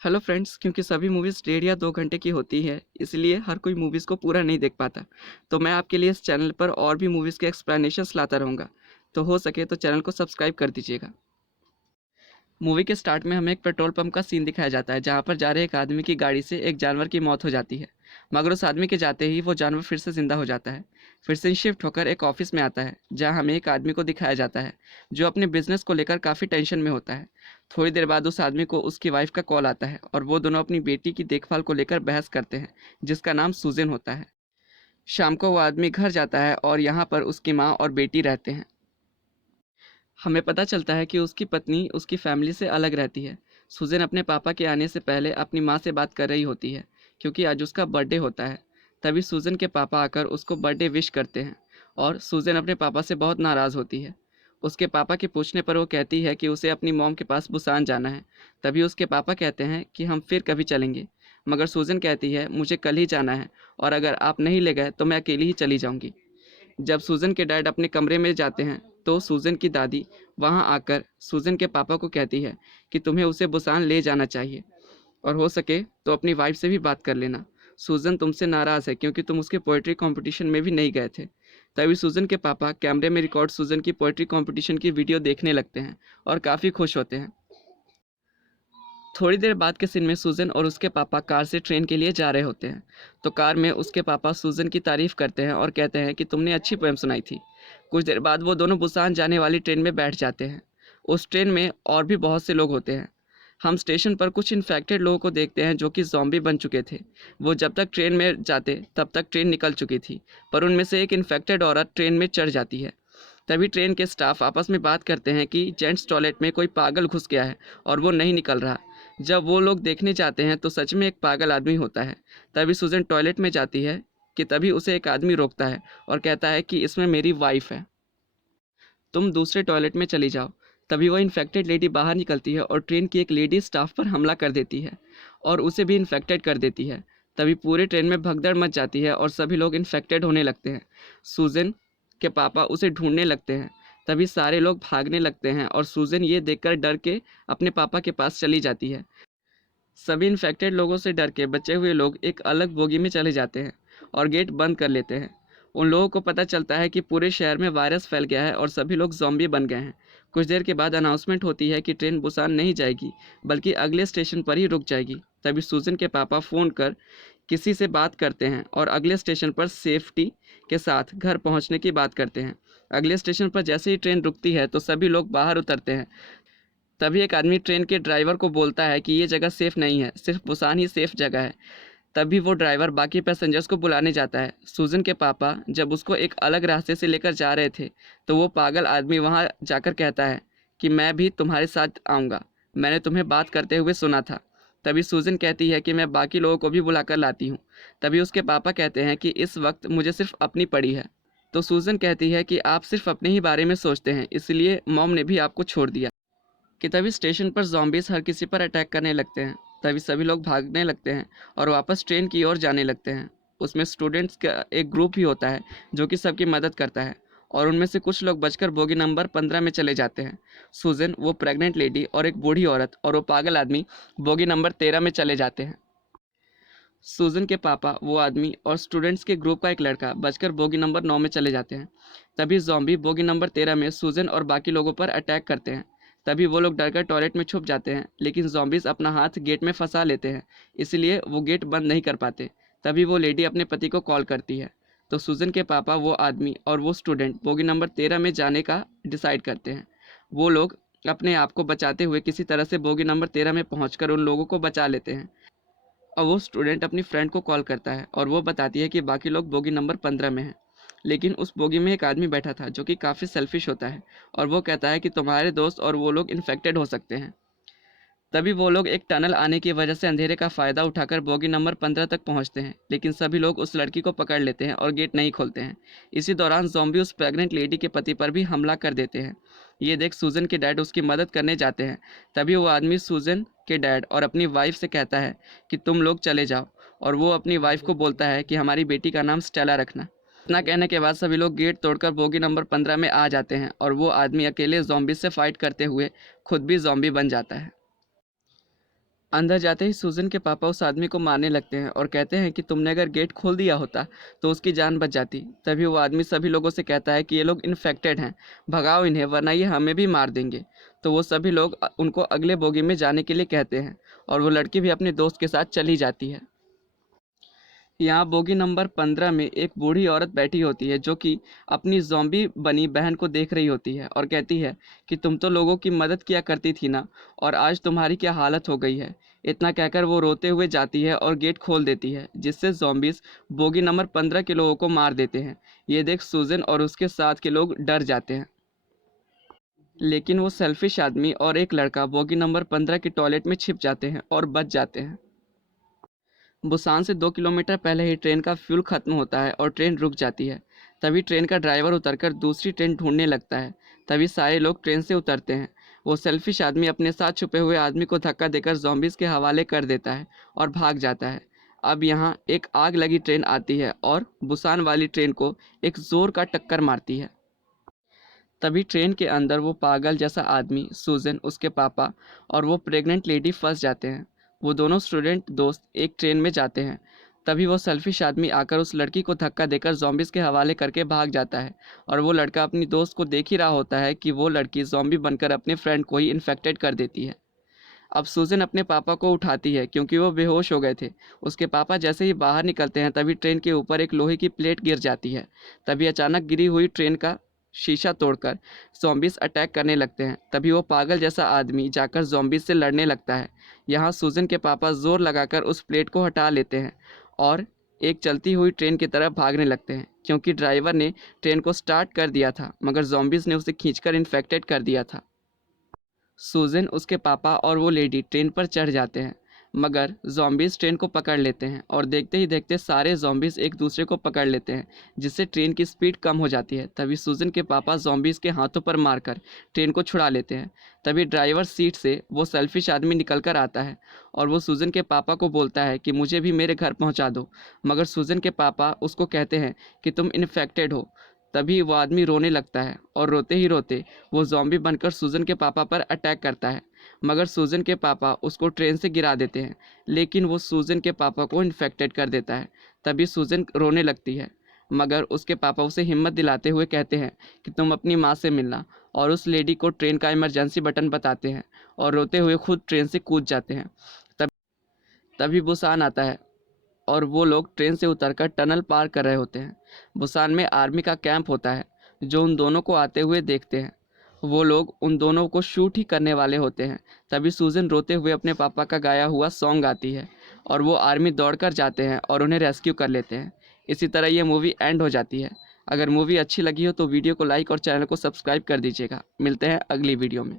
Hello friends, क्योंकि सभी movies 1.5 या 2 घंटे की होती है, इसलिए हर कोई मूवीज़ को पूरा नहीं देख पाता। तो मैं आपके लिए इस चैनल पर और भी मूवीज़ के एक्सप्लेनेशंस लाता रहूँगा। तो हो सके तो चैनल को सब्सक्राइब कर दीजिएगा। मूवी के स्टार्ट में हमें एक पेट्रोल पंप का सीन दिखाया जाता है, जहाँ पर जा रहे एक आदमी की गाड़ी से एक जानवर की मौत हो जाती है। मगर उस आदमी के जाते ही वो जानवर फिर से ज़िंदा हो जाता है। फिर से शिफ्ट होकर एक ऑफिस में आता है, जहाँ हमें एक आदमी को दिखाया जाता है जो अपने बिजनेस को लेकर काफ़ी टेंशन में होता है। थोड़ी देर बाद उस आदमी को उसकी वाइफ का कॉल आता है और वो दोनों अपनी बेटी की देखभाल को लेकर बहस करते हैं, जिसका नाम सुजन होता है। शाम को वो आदमी घर जाता है और यहाँ पर उसकी माँ और बेटी रहते हैं। हमें पता चलता है कि उसकी पत्नी उसकी फैमिली से अलग रहती है। सुजैन अपने पापा के आने से पहले अपनी माँ से बात कर रही होती है, क्योंकि आज उसका बर्थडे होता है। तभी सुजैन के पापा आकर उसको बर्थडे विश करते हैं और सुजैन अपने पापा से बहुत नाराज़ होती है। उसके पापा के पूछने पर वो कहती है कि उसे अपनी मॉम के पास बुसान जाना है। तभी उसके पापा कहते हैं कि हम फिर कभी चलेंगे। मगर सुजैन कहती है मुझे कल ही जाना है, और अगर आप नहीं ले गए तो मैं अकेली ही चली जाऊंगी। जब सूजन के डैड अपने कमरे में जाते हैं तो सूजन की दादी वहां आकर सूजन के पापा को कहती है कि तुम्हें उसे बुसान ले जाना चाहिए, और हो सके तो अपनी वाइफ से भी बात कर लेना। सूजन तुमसे नाराज़ है क्योंकि तुम उसके पोइट्री कंपटीशन में भी नहीं गए थे। तभी सूजन के पापा कैमरे में रिकॉर्ड सूजन की पोइट्री कंपटीशन की वीडियो देखने लगते हैं और काफ़ी खुश होते हैं। थोड़ी देर बाद के सीन में सूजन और उसके पापा कार से ट्रेन के लिए जा रहे होते हैं। तो कार में उसके पापा सूजन की तारीफ करते हैं और कहते हैं कि तुमने अच्छी पोएम सुनाई थी। कुछ देर बाद वो दोनों बुसान जाने वाली ट्रेन में बैठ जाते हैं। उस ट्रेन में और भी बहुत से लोग होते हैं। हम स्टेशन पर कुछ इन्फेक्टेड लोगों को देखते हैं जो कि जॉम्बी बन चुके थे। वो जब तक ट्रेन में जाते तब तक ट्रेन निकल चुकी थी, पर उनमें से एक इन्फेक्टेड औरत ट्रेन में चढ़ जाती है। तभी ट्रेन के स्टाफ आपस में बात करते हैं कि जेंट्स टॉयलेट में कोई पागल घुस गया है और वो नहीं निकल रहा। जब वो लोग देखने जाते हैं तो सच में एक पागल आदमी होता है। तभी सुजन टॉयलेट में जाती है कि तभी उसे एक आदमी रोकता है और कहता है कि इसमें मेरी वाइफ है, तुम दूसरे टॉयलेट में चली जाओ। तभी वह इन्फेक्टेड लेडी बाहर निकलती है और ट्रेन की एक लेडी स्टाफ पर हमला कर देती है और उसे भी इन्फेक्टेड कर देती है। तभी पूरे ट्रेन में भगदड़ मच जाती है और सभी लोग इन्फेक्टेड होने लगते हैं। सूजन के पापा उसे ढूंढने लगते हैं। तभी सारे लोग भागने लगते हैं और सूजन ये देखकर डर के अपने पापा के पास चली जाती है। सभी इन्फेक्टेड लोगों से डर के बचे हुए लोग एक अलग बोगी में चले जाते हैं और गेट बंद कर लेते हैं। उन लोगों को पता चलता है कि पूरे शहर में वायरस फैल गया है और सभी लोग ज़ॉम्बी बन गए हैं। कुछ देर के बाद अनाउंसमेंट होती है कि ट्रेन बुसान नहीं जाएगी, बल्कि अगले स्टेशन पर ही रुक जाएगी। तभी सूजन के पापा फ़ोन कर किसी से बात करते हैं और अगले स्टेशन पर सेफ्टी के साथ घर पहुंचने की बात करते हैं। अगले स्टेशन पर जैसे ही ट्रेन रुकती है तो सभी लोग बाहर उतरते हैं। तभी एक आदमी ट्रेन के ड्राइवर को बोलता है कि ये जगह सेफ़ नहीं है, सिर्फ बुसान ही सेफ़ जगह है। तभी वो ड्राइवर बाकी पैसेंजर्स को बुलाने जाता है। सूजन के पापा जब उसको एक अलग रास्ते से लेकर जा रहे थे तो वो पागल आदमी वहाँ जाकर कहता है कि मैं भी तुम्हारे साथ आऊँगा, मैंने तुम्हें बात करते हुए सुना था। तभी सूजन कहती है कि मैं बाकी लोगों को भी बुलाकर लाती हूँ। तभी उसके पापा कहते हैं कि इस वक्त मुझे सिर्फ अपनी पड़ी है। तो सूजन कहती है कि आप सिर्फ अपने ही बारे में सोचते हैं, इसलिए मॉम ने भी आपको छोड़ दिया। कि तभी स्टेशन पर ज़ॉम्बीज़ हर किसी पर अटैक करने लगते हैं। तभी सभी लोग भागने लगते हैं और वापस ट्रेन की ओर जाने लगते हैं। उसमें स्टूडेंट्स का एक ग्रुप भी होता है जो कि सबकी मदद करता है, और उनमें से कुछ लोग बचकर बोगी नंबर 15 में चले जाते हैं। सूजन, वो प्रेग्नेंट लेडी और एक बूढ़ी औरत और वो पागल आदमी बोगी नंबर 13 में चले जाते हैं। सूजन के पापा, वो आदमी और स्टूडेंट्स के ग्रुप का एक लड़का बचकर बोगी नंबर 9 में चले जाते हैं। तभी जॉम्बी बोगी नंबर 13 में सूजन और बाकी लोगों पर अटैक करते हैं। तभी वो लोग डरकर टॉयलेट में छुप जाते हैं, लेकिन जॉम्बीज अपना हाथ गेट में फंसा लेते हैं, इसलिए वो गेट बंद नहीं कर पाते। तभी वो लेडी अपने पति को कॉल करती है। तो सूजन के पापा, वो आदमी और वो स्टूडेंट बोगी नंबर 13 में जाने का डिसाइड करते हैं। वो लोग अपने आप को बचाते हुए किसी तरह से बोगी नंबर 13 में पहुंचकर उन लोगों को बचा लेते हैं। और वो स्टूडेंट अपनी फ्रेंड को कॉल करता है और वो बताती है कि बाकी लोग बोगी नंबर 15 में हैं, लेकिन उस बोगी में एक आदमी बैठा था जो कि काफ़ी सेल्फिश होता है, और वो कहता है कि तुम्हारे दोस्त और वो लोग इन्फेक्टेड हो सकते हैं। तभी वो लोग एक टनल आने की वजह से अंधेरे का फ़ायदा उठाकर बोगी नंबर 15 तक पहुंचते हैं, लेकिन सभी लोग उस लड़की को पकड़ लेते हैं और गेट नहीं खोलते हैं। इसी दौरान ज़ॉम्बी उस प्रेग्नेंट लेडी के पति पर भी हमला कर देते हैं। ये देख सूजन के डैड उसकी मदद करने जाते हैं। तभी वो आदमी सूजन के डैड और अपनी वाइफ से कहता है कि तुम लोग चले जाओ, और वो अपनी वाइफ को बोलता है कि हमारी बेटी का नाम स्टेला रखना। इतना कहने के बाद सभी लोग गेट तोड़कर बोगी नंबर 15 में आ जाते हैं और वो आदमी अकेले जॉम्बी से फाइट करते हुए खुद भी जॉम्बी बन जाता है। अंदर जाते ही सूजन के पापा उस आदमी को मारने लगते हैं और कहते हैं कि तुमने अगर गेट खोल दिया होता तो उसकी जान बच जाती। तभी वो आदमी सभी लोगों से कहता है कि ये लोग इन्फेक्टेड हैं, भगाओ इन्हें वरना ये हमें भी मार देंगे। तो वो सभी लोग उनको अगले बोगी में जाने के लिए कहते हैं और वो लड़की भी अपने दोस्त के साथ चली जाती है। यहाँ बोगी नंबर 15 में एक बूढ़ी औरत बैठी होती है जो कि अपनी ज़ॉम्बी बनी बहन को देख रही होती है और कहती है कि तुम तो लोगों की मदद किया करती थी ना, और आज तुम्हारी क्या हालत हो गई है। इतना कहकर वो रोते हुए जाती है और गेट खोल देती है, जिससे ज़ॉम्बीज़ बोगी नंबर 15 के लोगों को मार देते हैं। ये देख सूजन और उसके साथ के लोग डर जाते हैं। लेकिन वो सेल्फिश आदमी और एक लड़का बोगी नंबर 15 के टॉयलेट में छिप जाते हैं और बच जाते हैं। बुसान से 2 किलोमीटर पहले ही ट्रेन का फ्यूल खत्म होता है और ट्रेन रुक जाती है। तभी ट्रेन का ड्राइवर उतरकर दूसरी ट्रेन ढूंढने लगता है। तभी सारे लोग ट्रेन से उतरते हैं। वो सेल्फिश आदमी अपने साथ छुपे हुए आदमी को धक्का देकर जॉम्बीज के हवाले कर देता है और भाग जाता है। अब यहाँ एक आग लगी ट्रेन आती है और बुसान वाली ट्रेन को एक जोर का टक्कर मारती है। तभी ट्रेन के अंदर वो पागल जैसा आदमी, सूजन, उसके पापा और वो प्रेग्नेंट लेडी फंस जाते हैं। वो दोनों स्टूडेंट दोस्त एक ट्रेन में जाते हैं। तभी वो सेल्फिश आदमी आकर उस लड़की को धक्का देकर जॉम्बिस के हवाले करके भाग जाता है और वो लड़का अपनी दोस्त को देख ही रहा होता है कि वो लड़की जॉम्बी बनकर अपने फ्रेंड को ही इन्फेक्टेड कर देती है। अब सूजन अपने पापा को उठाती है क्योंकि वो बेहोश हो गए थे। उसके पापा जैसे ही बाहर निकलते हैं तभी ट्रेन के ऊपर एक लोहे की प्लेट गिर जाती है। तभी अचानक गिरी हुई ट्रेन का शीशा तोड़कर ज़ॉम्बीज़ अटैक करने लगते हैं। तभी वो पागल जैसा आदमी जाकर ज़ॉम्बीज़ से लड़ने लगता है। यहाँ सूजन के पापा ज़ोर लगाकर उस प्लेट को हटा लेते हैं और एक चलती हुई ट्रेन की तरफ भागने लगते हैं, क्योंकि ड्राइवर ने ट्रेन को स्टार्ट कर दिया था मगर ज़ॉम्बीज़ ने उसे खींचकर इन्फेक्टेड कर दिया था। सूजन, उसके पापा और वो लेडी ट्रेन पर चढ़ जाते हैं मगर जॉम्बीज़ ट्रेन को पकड़ लेते हैं और देखते ही देखते सारे जॉम्बीज़ एक दूसरे को पकड़ लेते हैं, जिससे ट्रेन की स्पीड कम हो जाती है। तभी सूजन के पापा जॉम्बीज़ के हाथों पर मारकर ट्रेन को छुड़ा लेते हैं। तभी ड्राइवर सीट से वो सेल्फिश आदमी निकल कर आता है और वो सूजन के पापा को बोलता है कि मुझे भी मेरे घर पहुंचा दो, मगर सूजन के पापा उसको कहते हैं कि तुम इन्फेक्टेड हो। तभी वो आदमी रोने लगता है और रोते ही रोते वो ज़ॉम्बी बनकर सूजन के पापा पर अटैक करता है, मगर सूजन के पापा उसको ट्रेन से गिरा देते हैं, लेकिन वो सूजन के पापा को इन्फेक्टेड कर देता है। तभी सूजन रोने लगती है मगर उसके पापा उसे हिम्मत दिलाते हुए कहते हैं कि तुम अपनी माँ से मिलना, और उस लेडी को ट्रेन का इमरजेंसी बटन बताते हैं और रोते हुए खुद ट्रेन से कूद जाते हैं। तभी बुसान आता है और वो लोग ट्रेन से उतरकर टनल पार कर रहे होते हैं। बुसान में आर्मी का कैंप होता है जो उन दोनों को आते हुए देखते हैं। वो लोग उन दोनों को शूट ही करने वाले होते हैं। तभी सूजन रोते हुए अपने पापा का गाया हुआ सॉन्ग गाती है और वो आर्मी दौड़कर जाते हैं और उन्हें रेस्क्यू कर लेते हैं। इसी तरह ये मूवी एंड हो जाती है। अगर मूवी अच्छी लगी हो तो वीडियो को लाइक और चैनल को सब्सक्राइब कर दीजिएगा। मिलते हैं अगली वीडियो में।